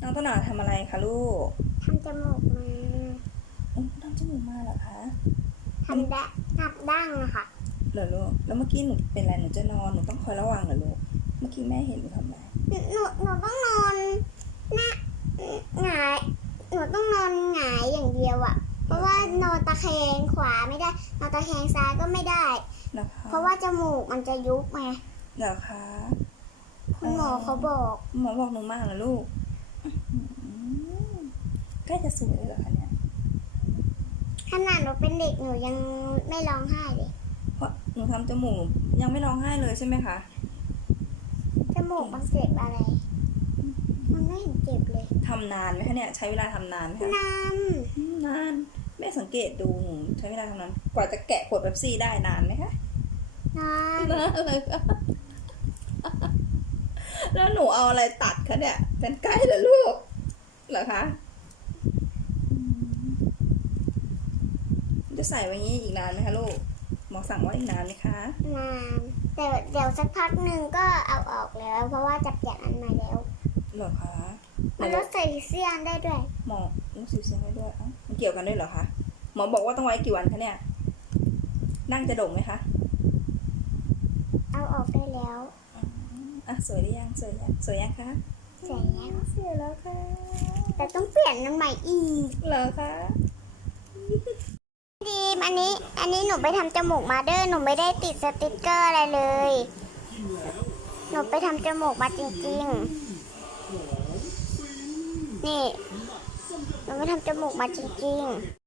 น้องต้นหนาทำอะไรคะลูกทำจมูกมาอุ๊ยทำจมูกมาเหรอคะทำดะทับดั้งอะค่ะเหรอลูกแล้วเมื่อกี้หนูเป็นอะไรหนูจะนอนหนูต้องคอยระวังเหรอลูกเมื่อกี้แม่เห็นหนูทำอะไรหนูหนูหนูต้องนอนหน้าหงายหนูต้องนอนหงายอย่างเดียวอะเพราะว่านอนตะแคงขวาไม่ได้นอนตะแคงซ้ายก็ไม่ได้ เหรอคะเพราะว่าจมูกมันจะยุบไงเหรอคะคุณหมอเขาบอก หมอบอกหนูมากเหรอลูกอื้อหือ ใกล้จะสวยเลยเหรอคะเนี่ยขนาดหนูเป็นเด็กหนูยังไม่ร้องไห้เลยเพราะหนูทำจมูกยังไม่ร้องไห้เลยใช่ไหมคะ จมูกมันเจ็บอะไร มันไม่เห็นเจ็บเลยทำนานไหมคะเนี่ย ใช้เวลาทำนานไหมคะ น้อืมนานแม่สังเกตดูหนูใช้เวลาทำนานกว่าจะแกะขวดเป๊ปซี่ได้นานไหมคะำน้นานเลยค่ะ แล้วหนูเอาอะไรตัดคะเนี่ย เป็นไก่เหรอลูกเหรอคะอืมจะใส่ไว้อย่างนี้อีกนานไหมคะลูกหมอสั่งว่าอีกนานไหมคะำน้ำแต่เดี๋ยวสักพักหนึ่งก็เอาออกแล้ว เพราะว่าจับเปลี่ยนอันใหม่แล้วเหรอคะมันลดใส่เสี้ยนได้ด้วยหมอรู้สึกเสียงไว้ด้วยเอ้ามันเกี่ยวกันด้วยเหรอคะหมอบอกว่าต้องไว้กี่วันคะเนี่ยนั่งจะโด่งไหมคะ เอาออกได้แล้วอะ สวยหรือยังสวยยังสวยยังคะเสร็จแล้วสวยแล้วค่ะ แต่ต้องเปลี่ยนอันใหม่อีกเหรอคะดีมอันนี้อันนี้หนูไปทำจมูกมาเด้อหนูไม่ได้ติดสติกเกอร์อะไรเลย หนูไปทำจมูกมาจริง ๆ นี่หนูไปทำจมูกมาจริง ๆ